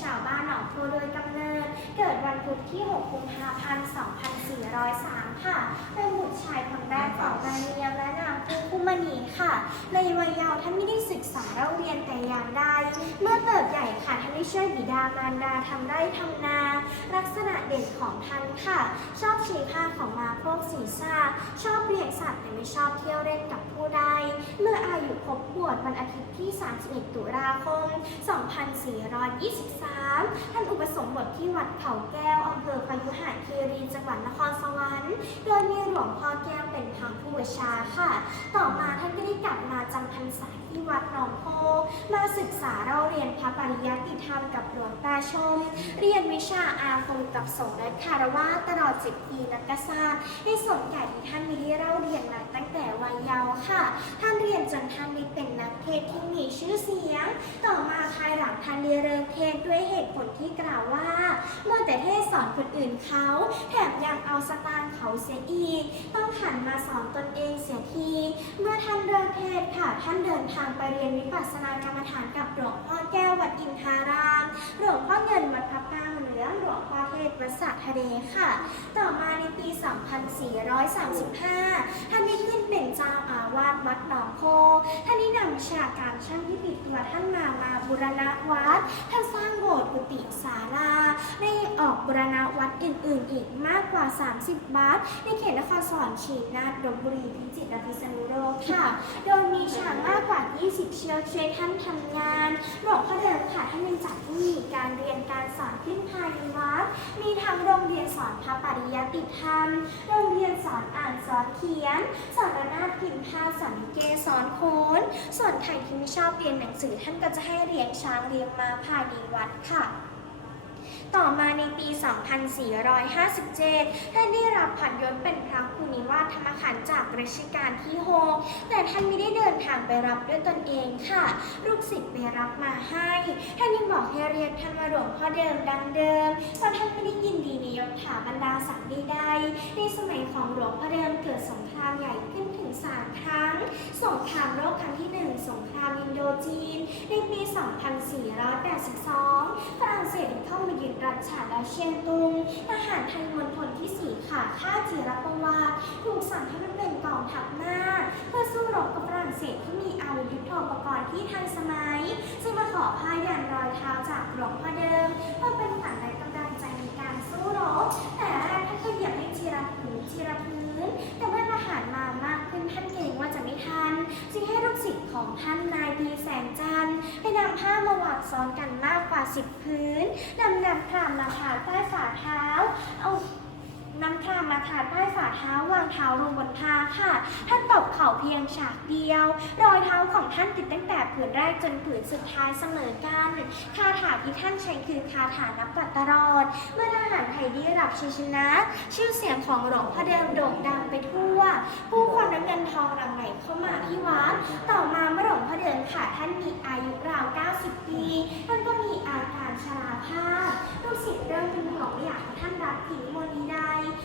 ชาวบ้านหนองโพโดยกำเนิด เกิดวันพุธที่ 6 กุมภาพันธ์ 2403 ค่ะ เป็นบุตรชายคนแรกของนายเนียมและนางปูคุมณีค่ะ ในวัยเยาว์ท่านไม่ได้ศึกษาเล่าเรียนแต่อย่างใด เมื่อเติบใหญ่ค่ะท่านได้ช่วยบิดามารดาทำไร่ทำนา ลักษณะเด่นของท่านค่ะ ชอบฉีผ้าของมาพ ศีรษะชอบเลี้ยงสัตว์แต่ไม่ชอบเที่ยวเล่นกับผู้ใด เมื่ออายุครบบวชวันอาทิตย์ที่ 31 ตุลาคม 2423 ท่านอุปสมบทที่วัดเขาแก้วอำเภอพยุหคีรีจังหวัดนครสวรรค์ โดยมีหลวงพ่อแก้วเป็นพระผู้บูชาค่ะ ต่อมาท่านก็ได้กลับมาจำพรร ษาที่วัดหนองโพ มาศึกษาเราเรียนพระปริยัติธรรมกับหลวงตาชม เรียนวิชาอาคมกับสงฆ์และคารวะตลอด 10 ปีนักศาสตร์ในสนแก่ที่ท่านมีได้เล่าเรียนมาตั้งแต่วัยเยาว์ค่ะ ท่านเรียนจนท่านได้เป็นนักเทศที่มีชื่อเสียง ต่อมาภายหลังท่านได้เริ่มเทศน์ด้วยเหตุผลที่กล่าวว่า แต่เทศสอนคนอื่นเขา แถมยังเอาสตางค์เขาเสียอีก ต้องหันมาสอนตนเองเสียที เมื่อท่านเริ่มเทศค่ะ ท่านเดินทางไปเรียนวิปัสสนากรรมฐานกับหลวงพ่อแก้ววัดอินทาราม หลวงพ่อเงินวัดพระก้าวเหนือหลวงพ่อเทศวัดสระทะเลค่ะ ต่อมาในปี 2435 ท่านได้ขึ้นเป็นเจ้าอาวาสวัดหนองโพท่านได้นำวิชาการช่างที่ปิดตัวท่านมามาบูรณะวัด ท่านสร้างโบสถ์กุฏิศาลาได้ ออกบรณวัดอื่น ๆ อีกมากกว่า 30วัดในเขตนครสวรรค์ชีนาฏลบบุรีพิจิตรและพิษณุโลกค่ะ โดยมีช้างมากกว่า 20 เชือกช่วยท่านทำงานหลวงพ่อเดิมค่ะท่านยังจัดให้มีการเรียนการสอนขึ้นภายในวัดมีทั้งโรงเรียนสอนพระปริยัติธรรม โรงเรียนสอนอ่านสอนเขียน สอนระนาดพิมพ์ผ้าสอนเกสอนโขนส่วนใครที่ไม่ชอบเรียนหนังสือท่านก็จะให้เรียนช้างเรียงมาภายในวัดค่ะ ต่อมาในปี 2457 ท่านได้รับผันยศเป็นพระคุณิวาสธรรมขันธ์จากรัชกาลที่ 6 แต่ท่านไม่ได้เดินทางไปรับด้วยตนเองค่ะ ลูกศิษย์ไปรับมาให้ ท่านยังบอกให้เรียกท่านว่าหลวงพ่อเดิมดังเดิมเพราะท่านไม่ได้ยินดีในยศถาบรรดาศักดิ์ใดๆในสมัยของหลวงพ่อเดิมเกิดสงครามใหญ่ขึ้นถึง3ครั้ง สงครามโลกครั้งที่1 สงครามอินโดจีน ในปี 2482 ฝรั่งเศสเข้ามายึดรัฐฉานและเชียงตุง ทหารไทยมณฑลที่ 4 ค่ะฆ่าจิรประวัติถูกสั่งให้มันเป็นกองทัพหน้า เพื่อสู้รบกับฝรั่งเศสที่มีอาวุธยุทโธปกรณ์ที่ทันสมัย ซึ่งมาขอผ้ายันรอยเท้าจากหลวงพ่อเดิมเพื่อเป็น ท่านนายดีแสงจันทร์ไปนำผ้ามาวางซ้อนกันมากกว่า10พื้นนำนำพรามมาทาใต้ฝ่าเท้า เอานำพรามมาทาใต้ฝ่าเท้าวางเท้าลงบนผ้าค่ะ ท่านตบเข่าเพียงฉากเดียว รอยเท้าของท่านติดตั้งแต่ผืนแรกจนผืนสุดท้ายเสมอกัน คาถาที่ท่านใช้คือคาถานับปัตตรอด เมื่อทหารไทยได้รับชัยชนะ ชื่อเสียงของหลวงพ่อเดิมโด่งดังไปทั่ว ผู้คนและเงินทองหลั่งไหลเข้ามาที่วัด ต่อมาเมื่อหลวงพ่อเดิมค่ะท่านมีอายุราว 90 ปี ท่านก็มีอาการชรา ภาพลูกศิษย์เริ่มเป็นห่วงไม่อยากให้ท่านรับผิดมนต์นี้ใด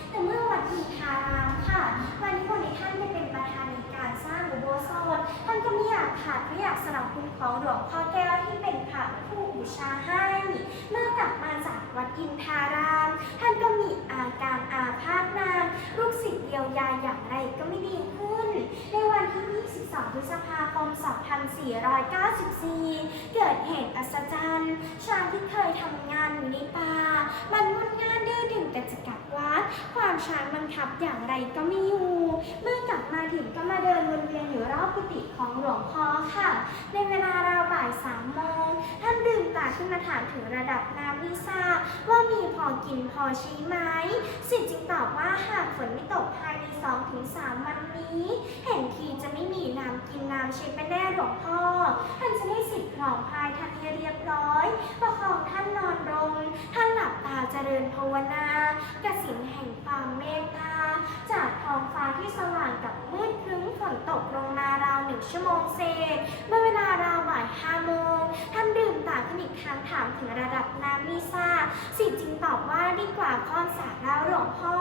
แต่เมื่อวันอินทารามค่ะวันนิมนในท่านได้เป็นประธานในการสร้างอุโบสถท่านก็ไม่อยากขาดไม่อยากสลับคุณของหลวงพ่อแก้วที่เป็นพระผู้บูชาให้เมื่อกลับมาจากวัดอินทาราม ท่านก็มีอาการอาพาธหนักลูกศิษย์เยียวยาอย่างไรก็ไม่ดีขึ้น ในวันที่ 22 พฤษภาคม 2494 เกิดเหตุอัศจรรย์ ช้างที่เคยทำงานอยู่ในป่า มันวุ่นงานดื้อดึงแต่จะกลับวัด ความช้างมันขับอย่างไรก็ไม่อยู่ เมื่อกลับมาถึงก็มาเดินวนเวียนอยู่รอบกุฏิของหลวงพ่อค่ะ ในเวลาราวบ่ายสามโมงท่านดื่มตาขึ้นมาถามถึงระดับน้ำที่ทราบว่ามีพอกินพอใช้ไหมสิทธิ์จึงตอบว่าหากฝนไม่ตกภายใน2-3ถึง3วันนี้ เห็นทีจะไม่มีน้ำกินน้ำใช้เป็นแน่หลวง ท่านจะได้สิทธิ์ครองพายท่านให้เรียบร้อยประคองท่านนอนลงท่านหลับตาเจริญภาวนากสินแห่งความเมตตา จากท้องฟ้าที่สว่างกับมืดครึ้มฝนตกลงมาราวหนึ่งชั่วโมงเศษเมื่อเวลาราวบ่ายห้าโมงท่านดื่มตาขึ้นอีกครั้งถามถึงระดับน้ำมีซ่าสิทธิ์จึง ตอบว่าดีกว่าข้อสารแล้วหลวงพ่อ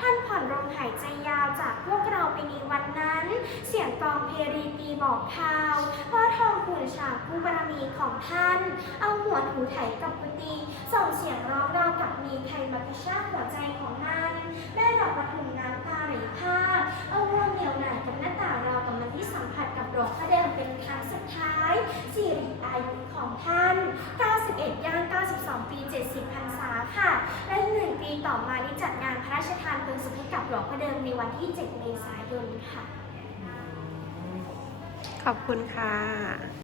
ท่านผ่อนลมหายใจยาวจากพวกเราไปในวันนั้น เสียงกองเพรีตีบอกข่าวพ่อทองขุนฉากผู้บารมีของท่าน เอาหัวถูไถกับกุฏิส่งเสียงร้องราวกับมีใครมากระชาหัวใจของมันได้ดอกประทุมน้ำตาไหลพาก ต่อมาได้จัดงานพระราชทานเพลิงศพให้กับหลวงพ่อเดิมในวันที่ 7 เมษายนค่ะ ขอบคุณค่ะ